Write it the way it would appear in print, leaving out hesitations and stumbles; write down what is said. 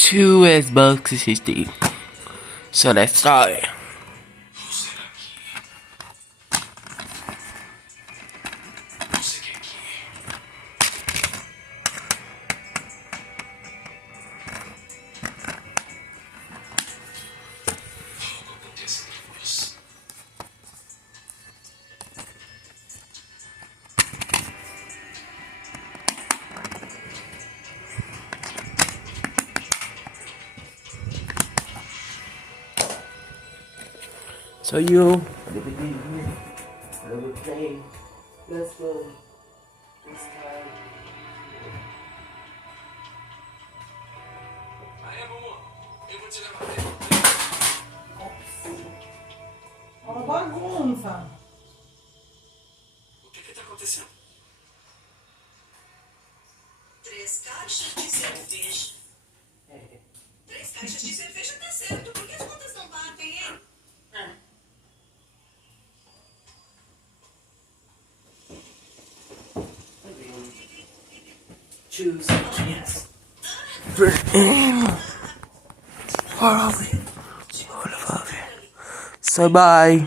two Xbox 60. So let's start. So you, at the beginning, I will play. Let's go. This time. Uma bagunça. O que tá acontecendo? 3 caixas de cerveja. 3 caixas de cerveja tá certo. Por que as contas não batem, hein? Choose. Yes. All of it. So bye.